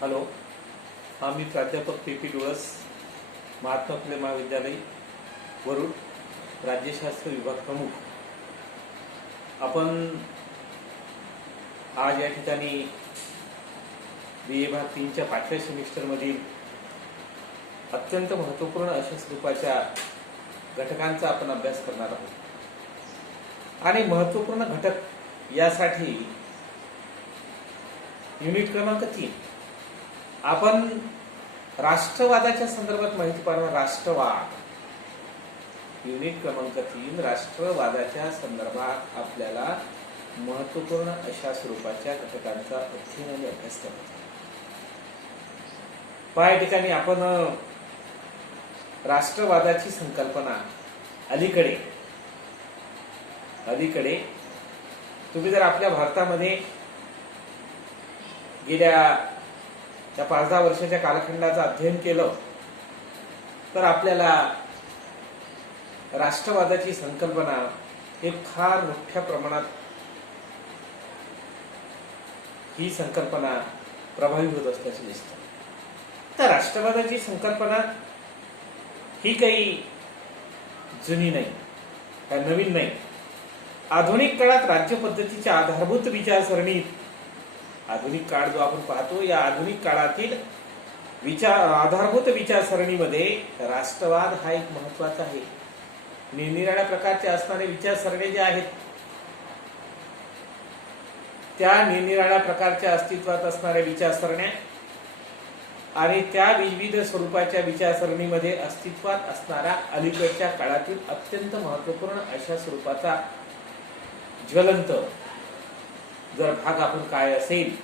Hello, मी प्राध्यापक P डोळस, महात्मा फुले महाविद्यालय वरुड, राज्यशास्त्र विभाग प्रमुख. आपण आज या ठिकाणी BA भाग 3च्या 5व्या सेमिस्टरमधील अत्यंत महत्त्वपूर्ण अशा स्वरूपाच्या घटकांचा आपण अभ्यास करणार आहोत. आणि महत्त्वपूर्ण घटक यासाठी युनिट क्रमांक 3 आपण राष्ट्रवादाच्या संदर्भात माहिती पाहणार. राष्ट्रवाद, युनिट क्रमांक 3 राष्ट्रवादाच्या संदर्भात आपल्याला महत्त्वपूर्ण अशा स्वरूपाच्या घटकांचा अध्ययन आणि अभ्यास करायचा. या ठिकाणी आपण राष्ट्रवादाची संकल्पना अलीकडे तुम्ही जर आपल्या भारतामध्ये गेल्या त्या 5-10 वर्षाच्या कालखंडाचं अध्ययन केलं तर आपल्याला राष्ट्रवादाची संकल्पना एक फार मोठ्या प्रमाणात ही संकल्पना प्रभावी होत असल्याचे दिसतं. तर राष्ट्रवादाची संकल्पना ही काही जुनी नाही, काही नवीन नाही. आधुनिक काळात राज्य पद्धतीच्या आधारभूत विचारसरणीत, आधुनिक काळ जो आपण पाहतो या आधुनिक काळातील आधारभूत विचारसरणीमध्ये राष्ट्रवाद हा एक महत्वाचा आहे. निरनिराळ्या प्रकारचे असणारे विचारसरणी जे आहेत त्या निरनिराळ्या प्रकारच्या अस्तित्वात असणाऱ्या विचारसरण्या आणि त्या विविध स्वरूपाच्या विचारसरणीमध्ये अस्तित्वात असणारा अलीकडच्या काळातील अत्यंत महत्वपूर्ण अशा स्वरूपाचा ज्वलंत जर भाग आपण काय असेल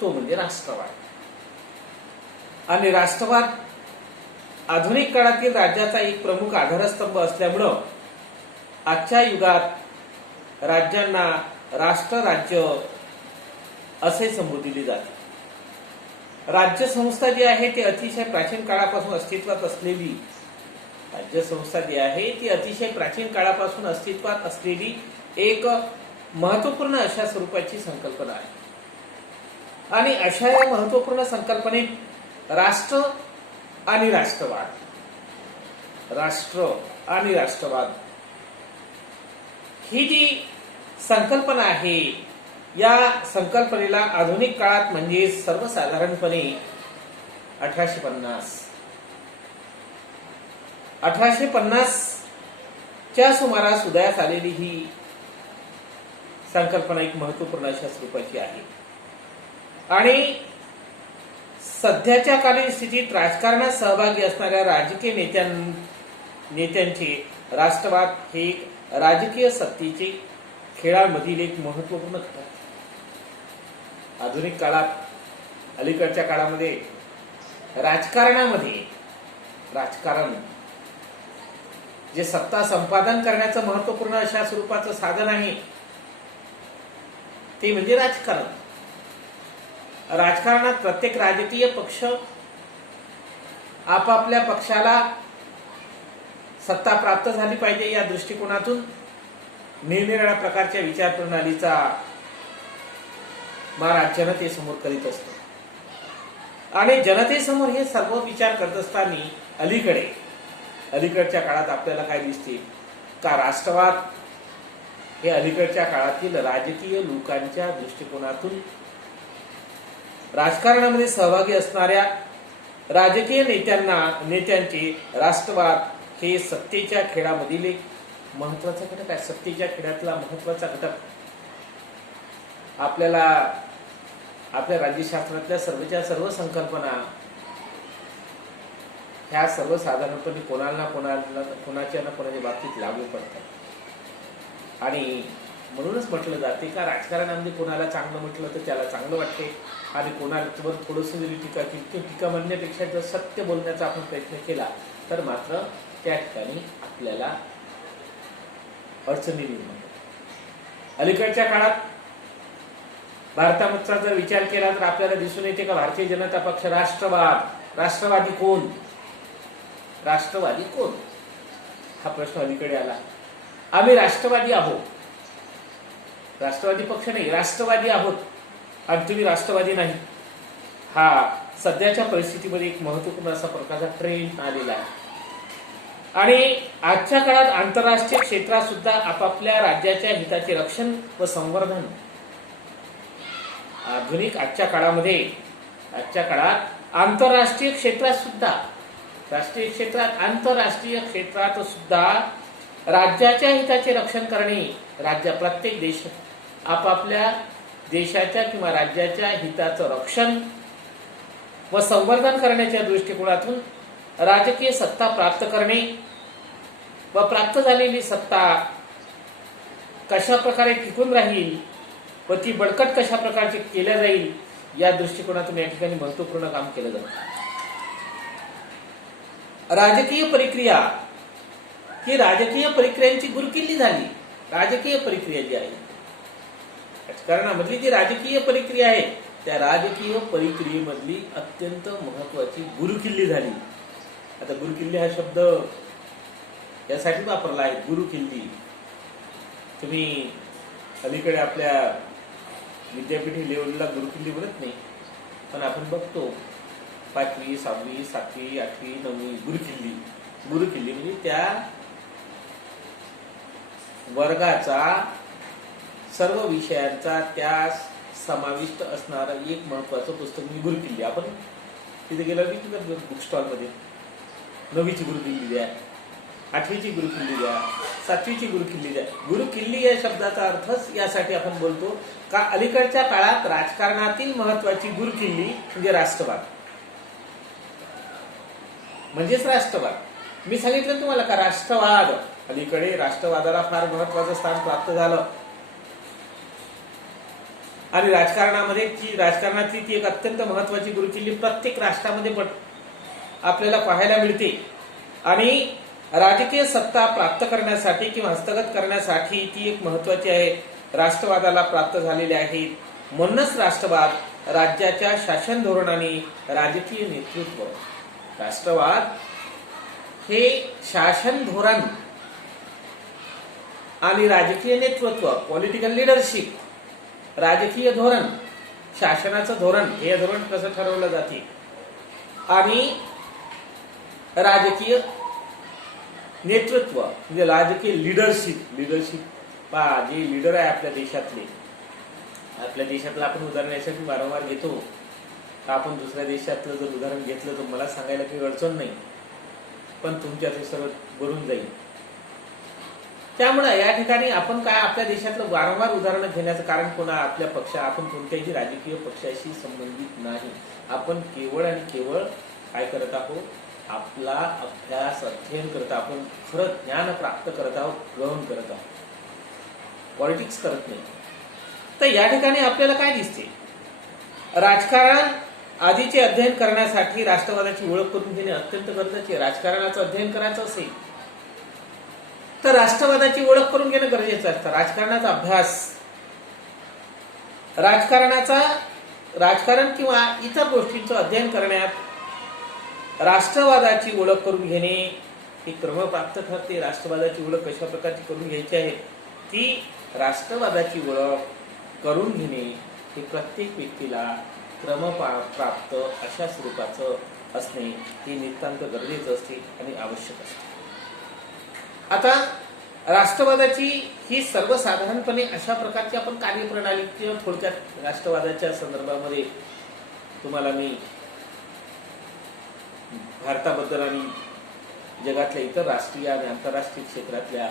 तो म्हणजे राष्ट्रवाद. आणि राष्ट्रवाद आधुनिक काळातील राज्याचा एक प्रमुख आधारस्तंभ असल्यामुळं आजच्या युगात राज्यांना राष्ट्र राज्य असे संबोधले जाते. राज्य संस्था जी आहे ती अतिशय प्राचीन काळापासून अस्तित्वात असलेली एक महत्वपूर्ण अशा स्वरूपाची संकल्पना आहे. आणि अशा या महत्वपूर्ण संकल्पनेत राष्ट्र आणि राष्ट्रवाद ही जी संकल्पना आहे या संकल्पनेला आधुनिक काळात म्हणजे सर्वसाधारणपणे 1850 च्या सुमारास उदयास आलेली ही संकल्पना एक महत्वपूर्ण अशा स्वरूपाची आहे. आणि सध्याच्या कालीन स्थितीत राजकारणात सहभागी असणाऱ्या राजकीय नेत्यांचे राष्ट्रवाद हे एक राजकीय सत्तेचे खेळामधील एक महत्वपूर्ण घटक. आधुनिक काळात, अलीकडच्या काळामध्ये राजकारण जे सत्ता संपादन करण्याचं महत्वपूर्ण अशा स्वरूपाचं साधन आहे ते म्हणजे राजकारण. राजकारणात प्रत्येक राजकीय पक्ष आपापल्या पक्षाला सत्ता प्राप्त झाली पाहिजे या दृष्टिकोनातून निरनिराळ्या प्रकारच्या विचार प्रणालीचा महाराज जनतेसमोर करीत असतो. आणि जनतेसमोर हे सर्व विचार करत असताना अलीकडच्या काळात आपल्याला काय दिसते का राष्ट्रवाद हे अलीकडच्या काळातील राजकीय लोकांच्या दृष्टिकोनातून राजकारणामध्ये सहभागी असणाऱ्या राजकीय नेत्यांचे राष्ट्रवाद हे सत्तेच्या खेळामधील एक महत्वाचा घटक आहे. सत्तेच्या खेळातला महत्वाचा घटक आपल्याला आपल्या राज्यशास्त्रातल्या सर्व संकल्पना ह्या सर्वसाधारणपणे कोणाच्या बाबतीत लागू पडतात. आणि म्हणूनच म्हटलं जाते का राजकारणामध्ये कोणाला चांगलं म्हटलं तर त्याला चांगलं वाटते आणि कोणावर थोडंसं जरी टीका केली टीका म्हणण्यापेक्षा जर सत्य बोलण्याचा आपण प्रयत्न केला तर मात्र त्या ठिकाणी आपल्याला अडचणी निर्माण होतात. अलीकडच्या काळात भारताचा जर विचार केला तर आपल्याला दिसून येते का भारतीय जनता पक्ष राष्ट्रवादी कोण हा प्रश्न अलीकडे आला. आम्ही राष्ट्रवादी आहोत, राष्ट्रवादी पक्ष नाही, राष्ट्रवादी आहोत आणि तुम्ही राष्ट्रवादी नाही हा सध्याच्या परिस्थितीमध्ये एक महत्वपूर्ण असा प्रकारचा ट्रेंड आलेला आहे. आणि आजच्या काळात आंतरराष्ट्रीय क्षेत्रात सुद्धा आपापल्या राज्याच्या हिताचे रक्षण व संवर्धन आधुनिक आजच्या काळात आंतरराष्ट्रीय क्षेत्रात सुद्धा राष्ट्रीय क्षेत्रात आंतरराष्ट्रीय क्षेत्रात सुद्धा राज्याच्या हिताचे रक्षण करणे प्रत्येक देश आपापल्या देशाच्या किंवा राज्याच्या हिताचं रक्षण व संवर्धन करण्याच्या दृष्टिकोनातून राजकीय सत्ता प्राप्त करणे व प्राप्त झालेली सत्ता कशा प्रकारे टिकून राहील व ती बळकट कशा प्रकारची केल्या जाईल या दृष्टिकोनातून या ठिकाणी महत्वपूर्ण काम केलं जातं. राजकीय प्रक्रिया ही राजकीय प्रक्रियांची गुरुकिल्ली झाली. राजकीय प्रक्रिया जी आहे राजकारणामधली जी राजकीय प्रक्रिया आहे त्या राजकीय प्रक्रियेमधली अत्यंत महत्वाची गुरुकिल्ली झाली. आता गुरुकिल्ली हा शब्द यासाठी वापरला आहे. गुरुकिल्ली तुम्ही अलीकडे आपल्या विद्यापीठी लेवलला गुरुकिल्ली बोलत नाही, पण आपण बघतो 5वी 6वी 7वी 8वी 9वी गुरुकिल्ली म्हणजे त्या वर्गाचा सर्व विषयांचा त्या समाविष्ट असणारं एक महत्वाचं पुस्तक म्हणजे गुरुकिल्ली. आपण तिथे गेलो की बुक स्टॉल मध्ये 9वीची गुरुकिल्ली द्या, 8वीची गुरुकिल्ली द्या, 7वीची गुरुकिल्ली द्या. गुरुकिल्ली या शब्दाचा अर्थच यासाठी आपण बोलतो का अलीकडच्या काळात राजकारणातील महत्वाची गुरुकिल्ली म्हणजे राष्ट्रवाद म्हणजेच राष्ट्रवाद. मी सांगितलं तुम्हाला का राष्ट्रवाद अलीकडे राष्ट्रवादाला फार महत्वाचं स्थान प्राप्त झालं आणि राजकारणातली ती एक अत्यंत महत्वाची गुरुकिल्ली प्रत्येक राष्ट्रामध्ये आपल्याला पाहायला मिळते. आणि राजकीय सत्ता प्राप्त करण्यासाठी किंवा हस्तगत करण्यासाठी ती एक महत्वाची आहे. राष्ट्रवादाला प्राप्त झालेले आहेत. म्हणूनच राष्ट्रवाद राज्याच्या शासन धोरणाने राजकीय नेतृत्व राष्ट्रवाद हे शासन धोरण आणि राजकीय नेतृत्व पॉलिटिकल लिडरशिप राजकीय धोरण शासनाचं धोरण हे धोरण कसं ठरवलं जाते आणि राजकीय नेतृत्व म्हणजे राजकीय लिडरशिप जे लीडर आहे आपल्या देशातलं आपण उदाहरण यासाठी वारंवार घेतो. आपण दुसऱ्या देशातलं जर उदाहरण घेतलं तर मला सांगायला काही अडचण नाही, पण तुमच्या ते सर्व भरून जाईल. त्यामुळे या ठिकाणी आपण काय आपल्या देशातलं वारंवार उदाहरण घेण्याचं कारण आपण कोणत्याही राजकीय पक्षाशी संबंधित नाही. आपण केवळ आणि केवळ काय करत आहोत, आपला अभ्यास अध्ययन करत आहोत. आपण खरं ज्ञान प्राप्त करत आहोत, ग्रहण करत आहोत, पॉलिटिक्स करत नाही. तर या ठिकाणी आपल्याला काय दिसते, राजकारण आधीचे अध्ययन करण्यासाठी राष्ट्रवादाची ओळख करून घेणे अत्यंत गरजेचे आहे. राजकारणाचं अध्ययन करायचं असेल तर राष्ट्रवादाची ओळख करून घेणं गरजेचं असतं. राजकारणाचा अभ्यास राजकारण किंवा इतर गोष्टींचं अध्ययन करण्यात राष्ट्रवादाची ओळख करून घेणे हे क्रमप्राप्त ठरते. राष्ट्रवादाची ओळख कशा प्रकारची करून घ्यायची आहे ती राष्ट्रवादाची ओळख करून घेणे हे प्रत्येक व्यक्तीला क्रमप्राप्त अशा स्वरूपाचं असणे हे नितांत गरजेचं असते आणि आवश्यक असते. आता राष्ट्रवादाची ही सर्वसाधारणपणे अशा प्रकारची आपण कार्यप्रणाली किंवा थोडक्यात राष्ट्रवादाच्या संदर्भामध्ये तुम्हाला मी भारताबद्दल आणि जगातल्या इतर राष्ट्रीय आणि आंतरराष्ट्रीय क्षेत्रातल्या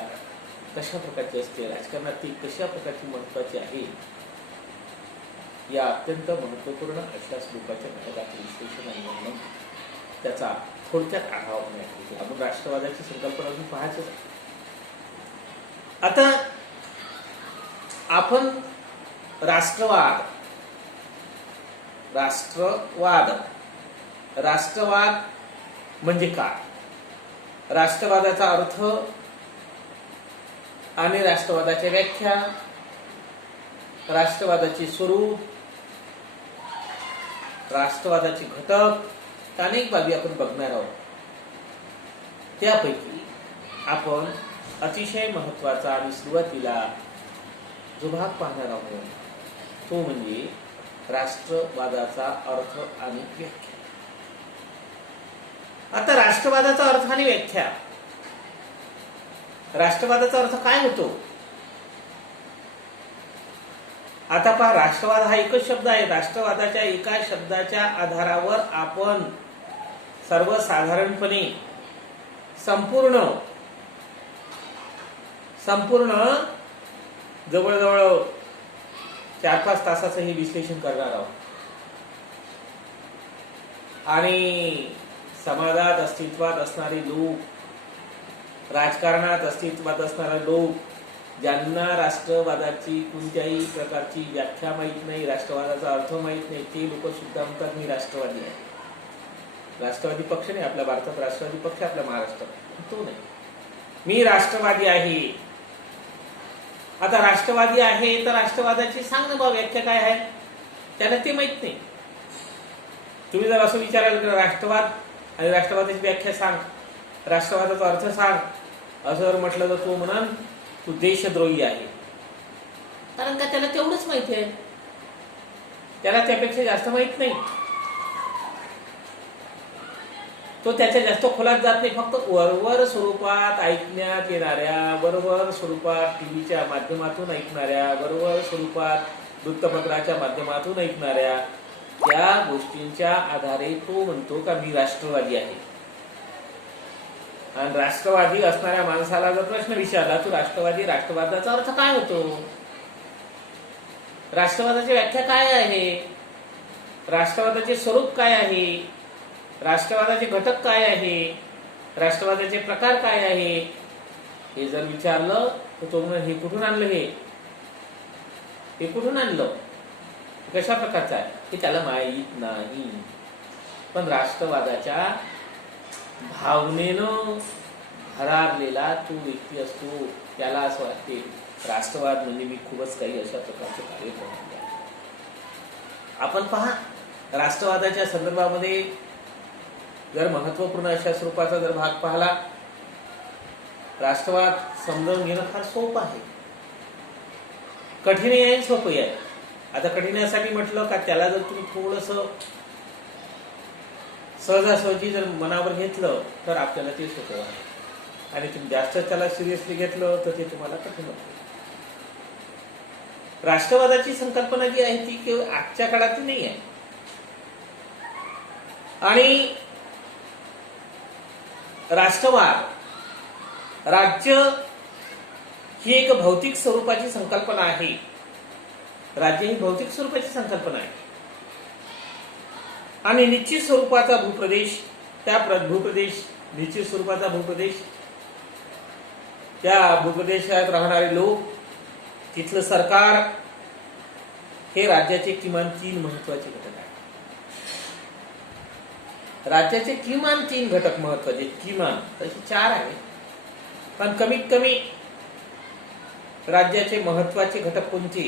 कशा प्रकारची असते, राजकारणात ती कशा प्रकारची महत्वाची आहे या अत्यंत महत्वपूर्ण अशा स्वरूपाच्या घटकाचं विश्लेषण आणि वर्णन त्याचा थोडक्यात आढावा घेण्यात आपण राष्ट्रवादाची संकल्पना अजून पाहायचं. आता आपण राष्ट्रवाद म्हणजे काय, राष्ट्रवादाचा अर्थ आणि राष्ट्रवादाच्या व्याख्या, राष्ट्रवादाचे स्वरूप, राष्ट्रवादाचे घटक अनेक बाबी आपण बघणार आहोत. त्यापैकी आपण अतिशय महत्वाचा आणि सुरुवातीला जो भाग पाहणार आहोत तो म्हणजे राष्ट्रवादाचा अर्थ आणि व्याख्या. आता राष्ट्रवादाचा अर्थ आणि व्याख्या. राष्ट्रवादाचा अर्थ काय होतो? आता पहा, राष्ट्रवाद हा एकच शब्द आहे. राष्ट्रवादाच्या एका शब्दाच्या आधारावर आपण सर्वसाधारणपणे संपूर्ण जवळजवळ 4-5 तासाचं हे विश्लेषण करणार आहोत. आणि समाजात अस्तित्वात असणारे लोक, राजकारणात अस्तित्वात असणारे लोक, ज्यांना राष्ट्रवादाची कोणत्याही प्रकारची व्याख्या माहीत नाही, राष्ट्रवादाचा अर्थ माहीत नाही, ते लोक सुद्धा म्हणतात मी राष्ट्रवादी आहे. राष्ट्रवादी पक्ष नाही आपल्या भारतात, राष्ट्रवादी पक्ष आपल्या महाराष्ट्रात, तो नाही. मी राष्ट्रवादी आहे. आता राष्ट्रवादी आहे तर राष्ट्रवादाची सांग ना बा व्याख्या काय आहे, त्याला ते माहित नाही. तुम्ही जर असं विचाराल की राष्ट्रवाद आणि राष्ट्रवादाची व्याख्या सांग, राष्ट्रवादाचा अर्थ सांग, असं जर म्हटलं तर तो म्हणाल तू देशद्रोही आहे. कारण का त्याला तेवढंच माहिती आहे, त्याला त्यापेक्षा जास्त माहित नाही. तो त्याच्या जास्त खोलात जात नाही. फक्त वरवर स्वरूपात ऐकण्यात येणाऱ्या, वरवर स्वरूपात टीव्हीच्या माध्यमातून ऐकणाऱ्या, वरवर स्वरूपात वृत्तपत्राच्या माध्यमातून ऐकणाऱ्या त्या गोष्टींच्या आधारे तो म्हणतो का मी राष्ट्रवादी आहे. आणि राष्ट्रवादी असणाऱ्या माणसाला जर प्रश्न विचारला तू राष्ट्रवादी, राष्ट्रवादाचा अर्थ काय होतो, राष्ट्रवादाची व्याख्या काय आहे, राष्ट्रवादाचे स्वरूप काय आहे, राष्ट्रवादाचे घटक काय आहे, राष्ट्रवादाचे प्रकार काय आहे, हे जर विचारलं तर तो म्हणून हे कुठून आणलं, हे कुठून आणलं, कशा प्रकारचं आहे हे त्याला माहीत नाही. पण राष्ट्रवादाच्या भावनेनं भरारलेला तो व्यक्ती असतो, त्याला असं वाटते राष्ट्रवाद म्हणजे मी खूपच काही अशा प्रकारचे कार्य करणार आहे. आपण पहा, राष्ट्रवादाच्या संदर्भामध्ये जर महत्वपूर्ण अशा स्वरूपाचा जर भाग पाहिला, राष्ट्रवाद समजावून घेणं फार सोपं आहे. कठीण आहे, सोपं आहे. आता कठीणासाठी म्हटलं का त्याला जर तुम्ही थोडंसं सहजासहजी जर मनावर घेतलं तर आपल्याला ते सोपं आहे, आणि तुम्ही जास्त त्याला सिरियसली घेतलं तर ते तुम्हाला कठीण होतं. राष्ट्रवादाची संकल्पना जी आहे ती केवळ आजच्या काळातली नाही आहे. आणि राष्ट्रवाद, राज्य ही एक भौतिक स्वरूपाची संकल्पना आहे. राज्य ही भौतिक स्वरूपाची संकल्पना आहे. आणि निश्चित स्वरूपाचा भूप्रदेश, त्या भूप्रदेश, निश्चित स्वरूपाचा भूप्रदेश, त्या भूप्रदेशात राहणारे लोक, तिथलं सरकार, हे राज्याचे किमान 3 महत्वाचे घटक आहेत. राज्याचे किमान 3 घटक महत्वाचे, किमान तसे 4 आहेत, पण कमीत कमी राज्याचे महत्वाचे घटक कोणते?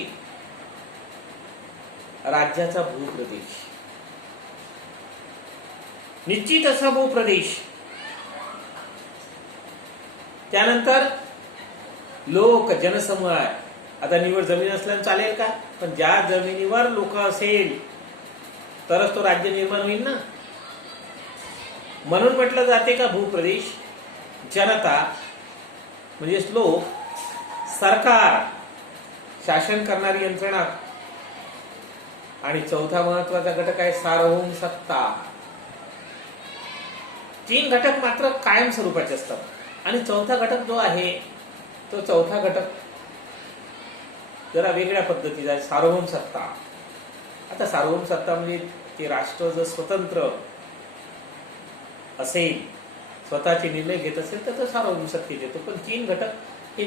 राज्याचा भूप्रदेश, निश्चित असा भूप्रदेश, त्यानंतर लोक, जनसमुदाय. आता निवड जमीन असल्याने चालेल का? पण ज्या जमिनीवर लोक असेल तरच तो राज्य निर्माण होईल ना. म्हणून म्हटलं जाते का भूप्रदेश, जनता म्हणजेच लोक, सरकार, शासन करणारी यंत्रणा, आणि चौथा महत्वाचा घटक आहे सार्वभौम सत्ता. 3 घटक मात्र कायम स्वरूपाचे असतात, आणि चौथा घटक जो आहे तो चौथा घटक जरा वेगळ्या पद्धतीचा आहे, सार्वभौम सत्ता. आता सार्वभौम सत्ता म्हणजे ते राष्ट्र जर स्वतंत्र असेल, स्वतःचे निर्णय घेत असेल तर तो सार्वभौम सत्तेत येतो. पण 3 घटक हे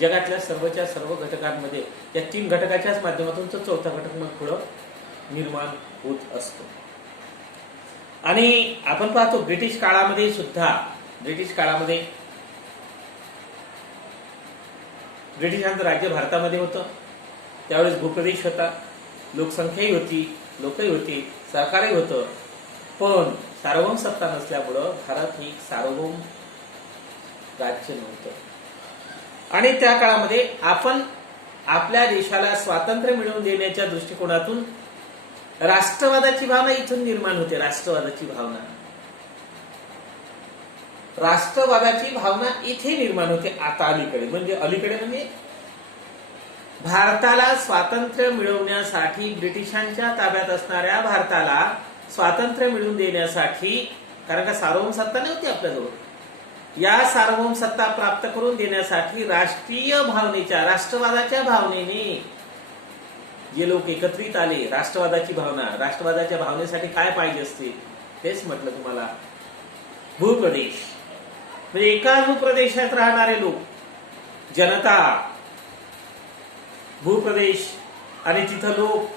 जगातल्या सर्वच्या सर्व घटकांमध्ये, या 3 घटकाच्याच माध्यमातून तो चौथा घटक मग पुढं निर्माण होत असतो. आणि आपण पाहतो ब्रिटिश काळामध्ये सुद्धा, ब्रिटिशांचं राज्य भारतामध्ये होतं, त्यावेळेस भूप्रदेश होता, लोकसंख्याही होती, लोकही होती, सरकारही होतं, पण सार्वभौम सत्ता नसल्यामुळं भारत ही सार्वभौम राज्य नव्हतं. आणि त्या काळामध्ये आपण आपल्या देशाला स्वातंत्र्य मिळवून देण्याच्या दृष्टिकोनातून राष्ट्रवादाची भावना इथून निर्माण होते. राष्ट्रवादाची भावना इथे निर्माण होते. आता अलीकडे म्हणजे भारताला स्वातंत्र्य मिळवण्यासाठी, ब्रिटिशांच्या ताब्यात असणाऱ्या भारताला स्वातंत्र्य मिळवून देण्यासाठी, कारण का सार्वभौम सत्ता नव्हती आपल्याजवळ, या सार्वभौम सत्ता प्राप्त करून देण्यासाठी राष्ट्रीय भावनेच्या, राष्ट्रवादाच्या भावनेने जे लोक एकत्रित आले, राष्ट्रवादाच्या भावनेसाठी काय पाहिजे असते तेच म्हटलं तुम्हाला. भूप्रदेश म्हणजे एका भूप्रदेशात राहणारे लोक, जनता, भूप्रदेश आणि तिथं लोक,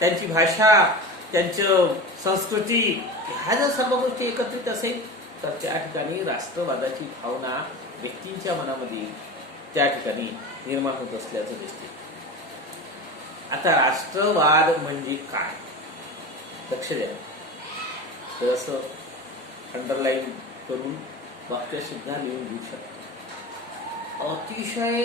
त्यांची भाषा, त्यांचं संस्कृती, ह्या जर सर्व गोष्टी एकत्रित असेल तर त्या ठिकाणी राष्ट्रवादाची भावना व्यक्तींच्या मनामध्ये त्या ठिकाणी निर्माण होत असल्याचं दिसते. आता राष्ट्रवाद म्हणजे काय, लक्ष द्या. तर असं अंडरलाईन करून वाक्य सुद्धा लिहून घेऊ शकता. अतिशय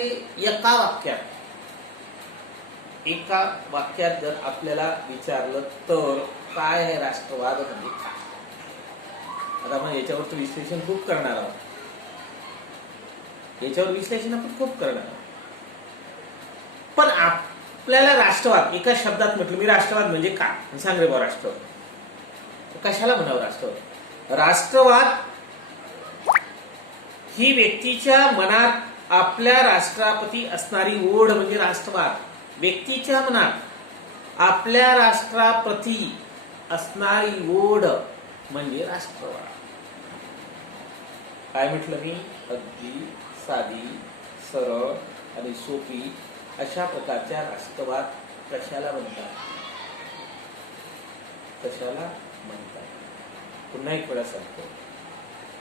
एका वाक्यात जर आपल्याला विचारलं तर काय आहे राष्ट्रवाद म्हणजे काय, आता आपण याच्यावर तो विश्लेषण खूप करणार आहोत. पण आपल्याला राष्ट्रवाद एका शब्दात म्हटलं, मी राष्ट्रवाद म्हणजे काय सांग रे बा. राष्ट्रवाद कशाला म्हणावं? राष्ट्रवाद ही व्यक्तीच्या मनात आपल्या राष्ट्राप्रती असणारी ओढ म्हणजे राष्ट्रवाद. व्यक्तीच्या मनात आपल्या राष्ट्राप्रती असणारी ओढ म्हणजे राष्ट्रवाद. काय म्हटलं मी? अगदी साधी, सरळ आणि सोपी अशा प्रकारच्या राष्ट्रवाद कशाला म्हणतात? पुन्हा एक वेळा सांगतो.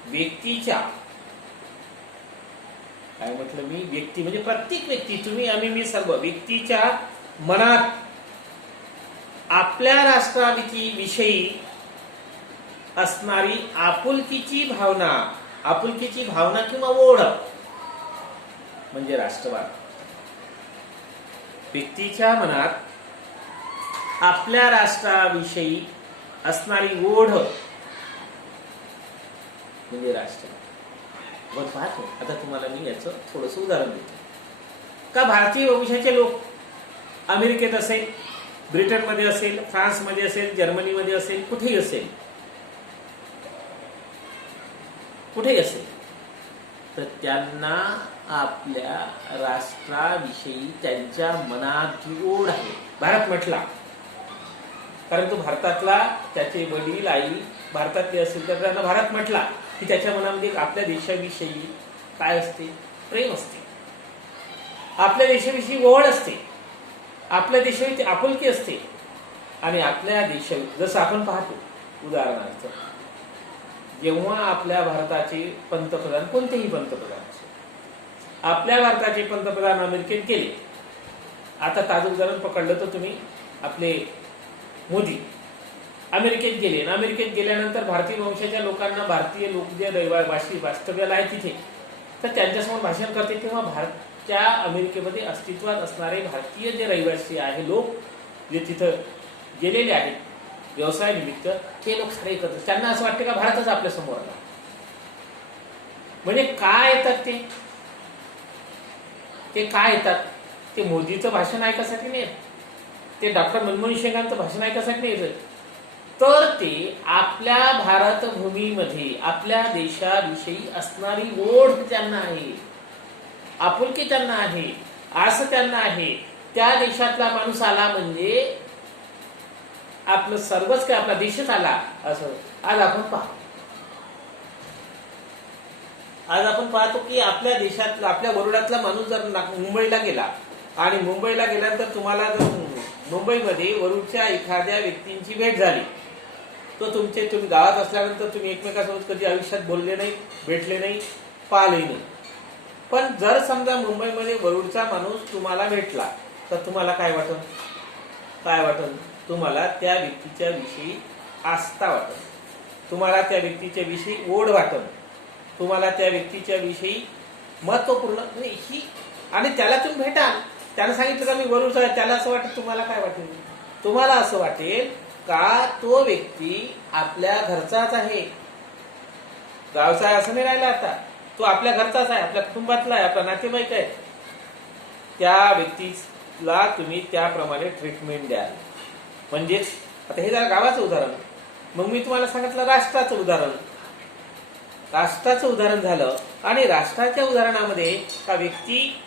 व्यक्तीच्या, काय म्हटलं मी? व्यक्ती म्हणजे प्रत्येक व्यक्ती, तुम्ही, आम्ही, मी, सर्व व्यक्तीच्या मनात आपल्या राष्ट्राविषयी असणारी आपुलकीची भावना किंवा ओढ म्हणजे राष्ट्रवाद. व्यक्तीच्या मनात आपल्या राष्ट्राविषयी असणारी ओढ म्हणजे राष्ट्रवाद. वर पाहतो आता तुम्हाला मी याचं थोडंसं उदाहरण देतो. का भारतीय वंशाचे लोक अमेरिकेत असेल, ब्रिटनमध्ये असेल, फ्रान्समध्ये असेल, जर्मनीमध्ये असेल, कुठेही असेल, तर त्यांना आपल्या राष्ट्राविषयी त्यांच्या मनात जी ओढ आहे, भारत म्हटला कारण तो भारतातला, त्याचे वडील आई भारतातले असेल तर त्यांना भारत म्हटला की त्याच्या मनामध्ये आपल्या देशाविषयी काय असते? प्रेम असते, आपल्या देशाविषयी ओढ असते, आपल्या देशाविषयी आपुलकी असते. आणि आपल्या देशाविषयी जसं आपण पाहतो, उदाहरणार्थ जेव्हा आपल्या भारताचे पंतप्रधान, कोणतेही पंतप्रधान असो, आपल्या भारताचे पंतप्रधान अमेरिकेत गेले, आता ताजं उदाहरण पकडलं तर तुम्ही आपले मोदी अमेरिकेत गेले, आणि अमेरिकेत गेल्यानंतर भारतीय वंशाच्या लोकांना, भारतीय लोक जे रहिवासी वास्तव्याला आहे तिथे, तर त्यांच्यासमोर भाषण करते तेव्हा भारतच्या अमेरिकेमध्ये अस्तित्वात असणारे भारतीय जे रहिवासी आहे, लोक जे तिथं गेलेले आहेत व्यवसाय निमित्त, ते लोक सारे एकत्र, त्यांना असं वाटतं का भारतच आपल्या समोर आला. म्हणजे काय येतात ते काय येतात? ते मोदीचं भाषण ऐकायसाठी नाही, ते डॉक्टर मनमोहन सिंगांचं भाषण ऐकायसाठी नाही येत, तर ते आपल्या भारत भूमीमध्ये आपल्या देशाविषयी असणारी ओढ त्यांना आहे, आपुलकी त्यांना आहे, आस त्यांना आहे. त्या देशातला माणूस आला म्हणजे आपलं सर्वच काय, आपला देशच आला असं. आज आपण पाहतो की आपल्या देशातला, आपल्या वरोड्यातला माणूस जर मुंबईला गेला, आणि मुंबईला गेल्यानंतर तुम्हाला जर मुंबईमध्ये वरुडच्या एखाद्या व्यक्तींची भेट झाली, तो तुम्ही गावात असल्यानंतर तुम्ही एकमेकांसोबत कधी आयुष्यात बोलले नाही, भेटले नाही, पाहिलेही नाही. पण जर समजा मुंबईमध्ये वरुडचा माणूस तुम्हाला भेटला तर तुम्हाला काय वाटत? तुम्हाला त्या व्यक्तीच्या विषयी आस्था वाटत, तुम्हाला त्या व्यक्तीच्या विषयी ओढ वाटत, तुम्हाला त्या व्यक्तीच्या विषयी महत्वपूर्ण ही. आणि त्याला तुम्ही भेटाल, त्याला सांगितलं का मी वरुडचा आहे, त्याला असं वाटेल, तुम्हाला काय वाटेल? तुम्हाला असं वाटेल का तो व्यक्ती आपल्या घरचाच आहे, गावचा आहे असं नाही राहिला आता, तो आपल्या घरचाच आहे, आपल्या कुटुंबातला आहे, आपला नातेवाईक आहे, त्या व्यक्तीला तुम्ही त्याप्रमाणे ट्रीटमेंट द्याल. म्हणजेच आता हे झालं गावाचं उदाहरण. मग मी तुम्हाला सांगितलं राष्ट्राचं उदाहरण. राष्ट्राचं उदाहरण झालं आणि राष्ट्राच्या उदाहरणामध्ये का व्यक्ती,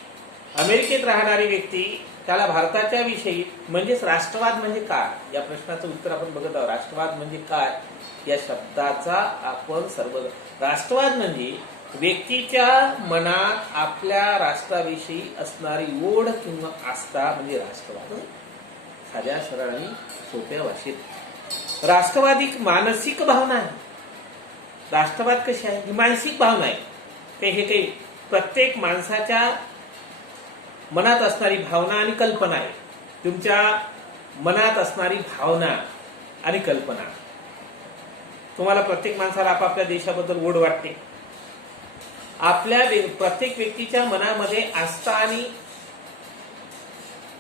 अमेरिकेत राहणारी व्यक्ती, त्याला भारताच्या विषयी म्हणजेच राष्ट्रवाद म्हणजे काय या प्रश्नाचं उत्तर आपण बघत आहोत. राष्ट्रवाद म्हणजे काय या शब्दाचा आपण सर्व, राष्ट्रवाद म्हणजे व्यक्तीच्या मनात आपल्या राष्ट्राविषयी असणारी ओढ किंवा आस्था म्हणजे राष्ट्रवाद. साध्या सरळ आणि सोप्या भाषेत राष्ट्रवाद ही मानसिक भावना आहे. राष्ट्रवाद कशी आहे? ही मानसिक भावना आहे. हे काही प्रत्येक माणसाच्या मनात असणारी भावना आणि कल्पना आहे. तुमच्या मनात असणारी भावना आणि कल्पना. तुम्हाला प्रत्येक माणसाला आपापल्या देशाबद्दल ओढ वाटते. आपल्या प्रत्येक व्यक्तीच्या मनामध्ये आस्था आणि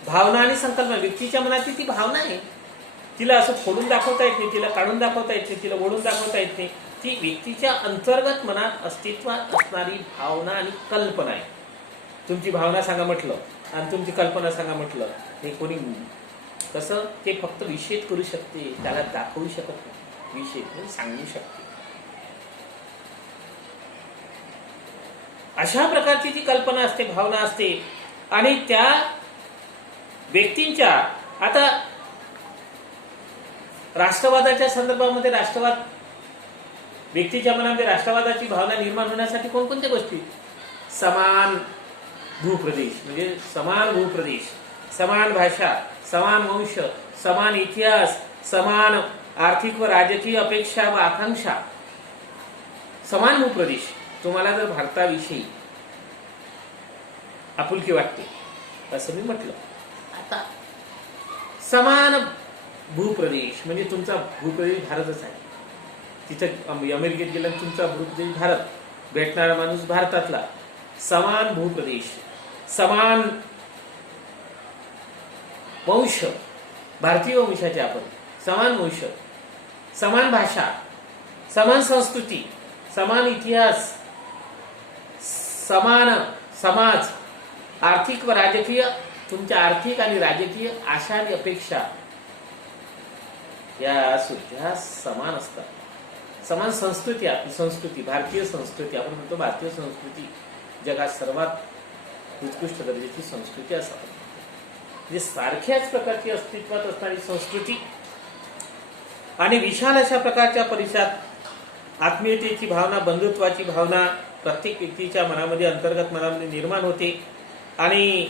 भावना आणि संकल्पना. व्यक्तीच्या मनातली ती भावना आहे, तिला असं फोडून दाखवता येत नाही, तिला काढून दाखवता येत नाही, तिला ओढून दाखवता येत नाही. ती व्यक्तीच्या अंतर्गत मनात अस्तित्वात असणारी भावना आणि कल्पना आहे. तुमची भावना सांगा म्हटलं आणि तुमची कल्पना सांगा म्हटलं, हे कोणी कसं ते फक्त विषेद करू शकते, त्याला दाखवू शकत नाही. विषेद म्हणजे सांगू शकते. अशा प्रकारची जी कल्पना असते, भावना असते आणि त्या व्यक्तींच्या, आता राष्ट्रवादाच्या संदर्भामध्ये राष्ट्रवाद, व्यक्तीच्या मनामध्ये राष्ट्रवादाची भावना निर्माण होण्यासाठी कोणकोणत्या गोष्टी? समान भूप्रदेश म्हणजे समान भूप्रदेश, समान भाषा, समान वंश, समान इतिहास, समान आर्थिक व राजकीय अपेक्षा व आकांक्षा, समान भूप्रदेश. तुम्हाला जर भारताविषयी आपुलकी वाटते असं मी म्हटलं, आता समान भूप्रदेश म्हणजे तुमचा भूप्रदेश भारतच आहे. तिथं अमेरिकेत गेला तुमचा भूप्रदेश भारत, भेटणारा माणूस भारतातला. समान भूप्रदेश, समान वंश, भारतीय वंशाचे आपण, समान वंश, समान भाषा, समान संस्कृती, समान इतिहास, समान समाज, आर्थिक व राजकीय, तुमच्या आर्थिक आणि राजकीय आशा आणि अपेक्षा या सुद्धा समान असतात. समान संस्कृती, आपली संस्कृती, भारतीय संस्कृती, आपण म्हणतो भारतीय संस्कृती जगात सर्वात उत्कृष्ट दर्जाची संस्कृती असतात. म्हणजे सारख्याच प्रकारची अस्तित्वात असणारी संस्कृती आणि विशाल अशा प्रकारच्या परिसरात आत्मीयतेची भावना, बंधुत्वाची भावना प्रत्येक व्यक्तीच्या मनामध्ये, अंतर्गत मनामध्ये निर्माण होते. आणि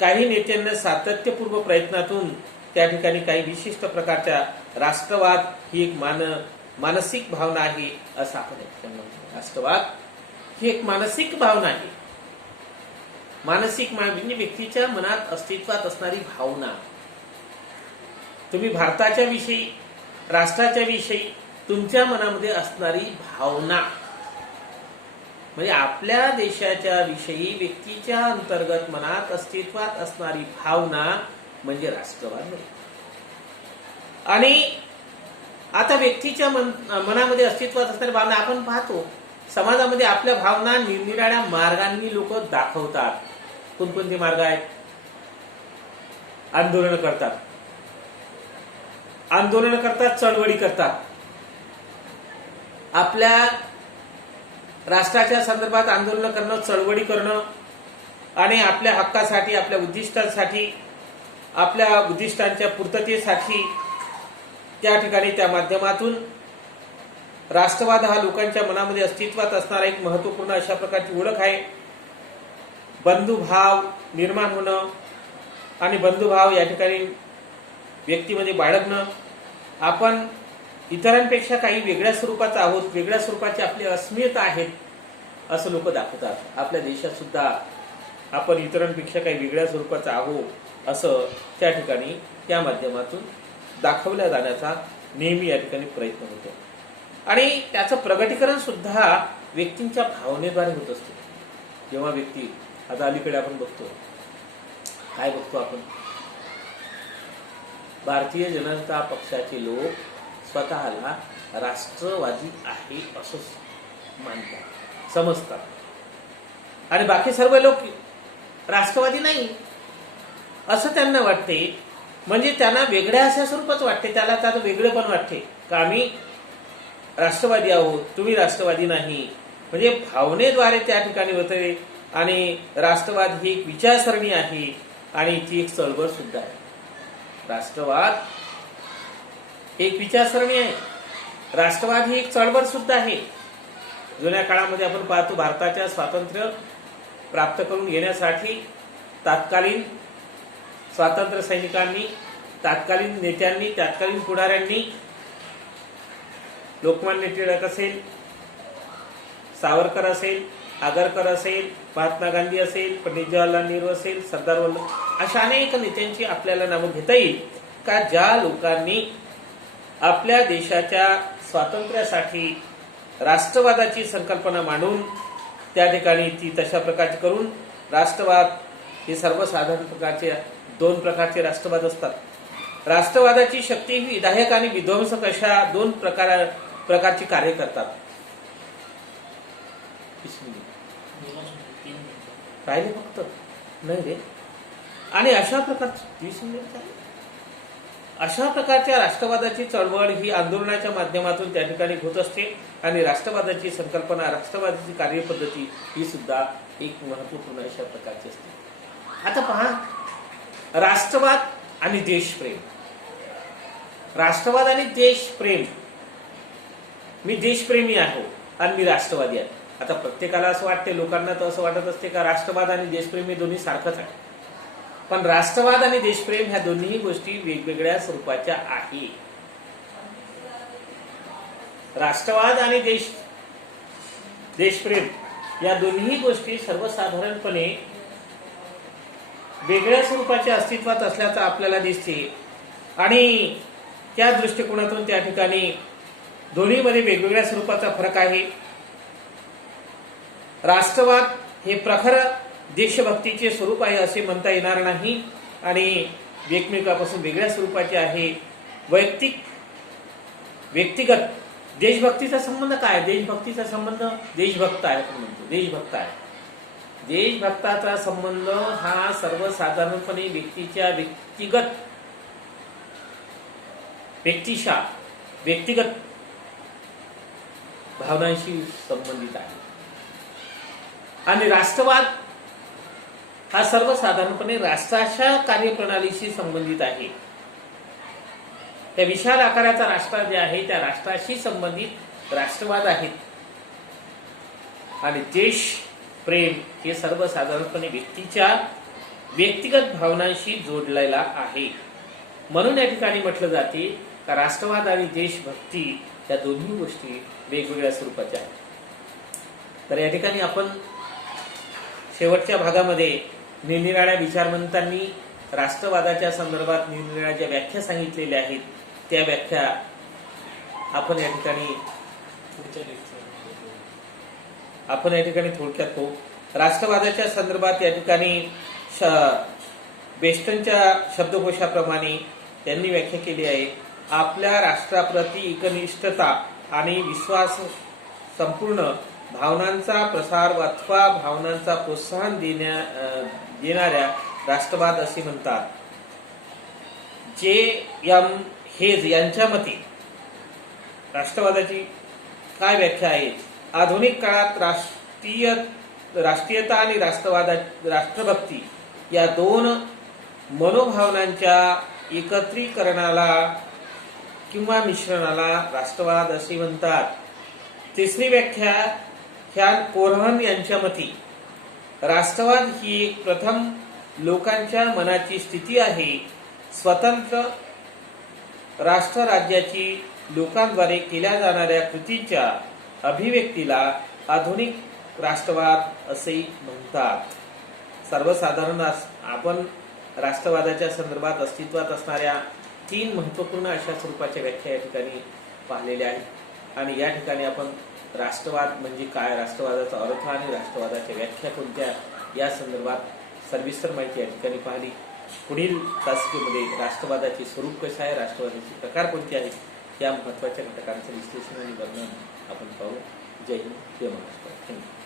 काही नेत्यांना सातत्यपूर्व प्रयत्नातून त्या ठिकाणी काही विशिष्ट प्रकारच्या राष्ट्रवाद ही एक मानसिक भावना आहे असं आपण म्हणतो. राष्ट्रवाद ही एक मानसिक भावना आहे. मानसिक म्हणजे व्यक्तीच्या मनात अस्तित्वात असणारी भावना. तुम्ही भारताच्या विषयी, राष्ट्राच्या विषयी तुमच्या मनामध्ये असणारी भावना म्हणजे आपल्या देशाच्या विषयी व्यक्तीच्या अंतर्गत मनात अस्तित्वात असणारी भावना म्हणजे राष्ट्रवाद. आणि आता व्यक्तीच्या मनामध्ये अस्तित्वात असणारी भावना आपण पाहतो समाजामध्ये आपल्या भावना निरनिराळ्या मार्गांनी लोक दाखवतात. कोणकोणते मार्ग आहेत? आंदोलन करतात, चळवळी करतात, आपल्या राष्ट्राच्या संदर्भात आंदोलन करणं, चळवळी करणं आणि आपल्या हक्कासाठी, आपल्या उद्दिष्टांसाठी, आपल्या उद्दिष्टांच्या पूर्ततेसाठी त्या ठिकाणी त्या माध्यमातून राष्ट्रवाद हा लोकांच्या मनामध्ये अस्तित्वात असणारा एक महत्वपूर्ण अशा प्रकारची ओळख आहे. बंधुभाव निर्माण होणं आणि बंधुभाव या ठिकाणी व्यक्तीमध्ये बाळगणं. आपण इतरांपेक्षा काही वेगळ्या स्वरूपाचा आहोत, वेगळ्या स्वरूपाची आपली अस्मिता आहेत असं लोक दाखवतात. आपल्या देशात सुद्धा आपण इतरांपेक्षा काही वेगळ्या स्वरूपाचा आहोत असं त्या ठिकाणी त्या माध्यमातून दाखवल्या जाण्याचा नेहमी या ठिकाणी प्रयत्न होतो. आणि त्याचं प्रगटीकरण सुद्धा व्यक्तींच्या भावनेद्वारे होत असते. जेव्हा व्यक्ती, आता अलीकडे आपण बघतो, काय बघतो आपण, भारतीय जनता पक्षाचे लोक स्वतःला राष्ट्रवादी आहे असं मानतात, समजतात आणि बाकी सर्व लोक राष्ट्रवादी नाही असं त्यांना वाटते. म्हणजे त्यांना वेगळ्या अशा स्वरूपात वाटते, त्याला त्यात वेगळे पण वाटते का आम्ही राष्ट्रवादी आहोत, तुम्ही राष्ट्रवादी नाही. म्हणजे भावनेद्वारे त्या ठिकाणी होते. आणि राष्ट्रवाद ही एक विचारसरणी आहे आणि ती एक चळवळ सुद्धा आहे. राष्ट्रवाद एक विचारसरणी आहे, राष्ट्रवाद ही एक चळवळ सुद्धा आहे. जुन्या काळामध्ये आपण पाहतो भारताच्या स्वातंत्र्य प्राप्त करून घेण्यासाठी तत्कालीन स्वातंत्र्य सैनिकांनी, तत्कालीन नेत्यांनी, तत्कालीन पुढाऱ्यांनी, लोकमान्य टिळक असेल, सावरकर असेल, आगरकर असेल, महात्मा गांधी असेल, पंडित जवाहरलाल नेहरू असेल, सरदार वल्लभ अशा अनेक नेत्यांची आपल्याला नावं घेता येईल का ज्या लोकांनी आपल्या देशाच्या स्वातंत्र्यासाठी राष्ट्रवादाची संकल्पना मांडून त्या ठिकाणी ती तशा प्रकारची करून राष्ट्रवाद हे सर्वसाधारण प्रकारचे दोन प्रकारचे राष्ट्रवाद असतात. राष्ट्रवादाची शक्ती ही विधायक आणि विध्वंसक अशा दोन प्रकारची कार्य करतात. राहिले फक्त नाही रे. आणि अशा प्रकारच्या राष्ट्रवादाची चळवळ ही आंदोलनाच्या माध्यमातून त्या ठिकाणी होत असते आणि राष्ट्रवादाची संकल्पना, राष्ट्रवादाची कार्यपद्धती ही सुद्धा एक महत्वपूर्ण अशा प्रकारची असते. आता पहा, राष्ट्रवाद आणि देशप्रेम. राष्ट्रवाद आणि देशप्रेम. मी देशप्रेमी आहे आणि मी राष्ट्रवादी आहे. आता प्रत्येकाला असं वाटते, लोकांना तर असं वाटत असते का राष्ट्रवाद आणि देशप्रेम हे दोन्ही सारखंच आहे. पण राष्ट्रवाद आणि देशप्रेम ह्या दोन्ही गोष्टी वेगवेगळ्या स्वरूपाच्या आहे. राष्ट्रवाद आणि देशप्रेम या दोन्ही गोष्टी सर्वसाधारणपणे वेगळ्या स्वरूपाच्या अस्तित्वात असल्याचं आपल्याला दिसते आणि त्या दृष्टिकोनातून त्या ठिकाणी दोन्हीमध्ये वेगवेगळ्या स्वरूपाचा फरक आहे. राष्ट्रवाद हे प्रखर देशभक्तीचे स्वरूप आहे असे म्हणता येणार नाही आणि एकमेकापासून वेगळ्या स्वरूपाचे आहे. व्यक्तिगत देशभक्तीचा संबंध काय? देशभक्तीचा संबंध देशभक्त आहे, आपण म्हणतो देशभक्त आहे. देशभक्ताचा संबंध हा सर्वसाधारणपणे व्यक्तिगत भावनांशी संबंधित आहे. आणि राष्ट्रवाद हा सर्वसाधारणपणे राष्ट्राच्या कार्यप्रणालीशी संबंधित आहे. त्या विशाल आकाराचा राष्ट्र जे आहे त्या राष्ट्राशी संबंधित राष्ट्रवाद आहेत. आणि देश प्रेम हे सर्वसाधारणपणे व्यक्तिगत भावनांशी जोडलेला आहे. म्हणून या ठिकाणी म्हटलं जाते का राष्ट्रवाद आणि देशभक्ती या दोन्ही गोष्टी वेगवेगळ्या स्वरूपाच्या आहेत. तर या ठिकाणी आपण शेवटच्या भागामध्ये निरनिराळ्या विचारवंतांनी राष्ट्रवादाच्या संदर्भात निरनिराळ्या ज्या व्याख्या सांगितलेल्या आहेत त्या व्याख्या आपण या ठिकाणी थोडक्यात पाहू. राष्ट्रवादाच्या संदर्भात या ठिकाणी बेस्टनच्या शब्दकोशाप्रमाणे त्यांनी व्याख्या केली आहे. आपल्या राष्ट्राप्रती एकनिष्ठता आणि विश्वास संपूर्ण भावनांचा प्रसार अथवा भावनांचा प्रोत्साहन देणाऱ्या राष्ट्रवाद असे म्हणतात. जे.एम. हेज यांच्या मते राष्ट्रवादाची काय व्याख्या आहे? आधुनिक काळात राष्ट्रीयता आणि राष्ट्रभक्ती या दोन मनोभावनांच्या एकत्रीकरणाला किंवा मिश्रणाला राष्ट्रवाद असे म्हणतात. तिसरी व्याख्या ह्यान कोरहन यांच्या मते राष्ट्रवाद ही एक प्रथम लोकांच्या मनाची स्थिती आहे. स्वतंत्र राष्ट्र राज्याची लोकांद्वारे केल्या जाणाऱ्या कृतीच्या अभिव्यक्तीला आधुनिक राष्ट्रवाद असे म्हणतात. सर्वसाधारण आपण राष्ट्रवादाच्या संदर्भात अस्तित्वात असणाऱ्या 3 महत्वपूर्ण अशा स्वरूपाच्या व्याख्या या ठिकाणी पाहिलेल्या आहेत आणि या ठिकाणी आपण राष्ट्रवाद म्हणजे काय, राष्ट्रवादाचा अर्थ आणि राष्ट्रवादाच्या व्याख्या कोणत्या या संदर्भात सविस्तर माहिती या ठिकाणी पाहिली. पुढील तासिकेमध्ये राष्ट्रवादाचे स्वरूप कसं आहे, राष्ट्रवादाचे प्रकार कोणते आहेत, या महत्त्वाच्या घटकांचं विश्लेषण आणि वर्णन आपण पाहू. जय हिंद, जय महाराष्ट्र. थँक्यू.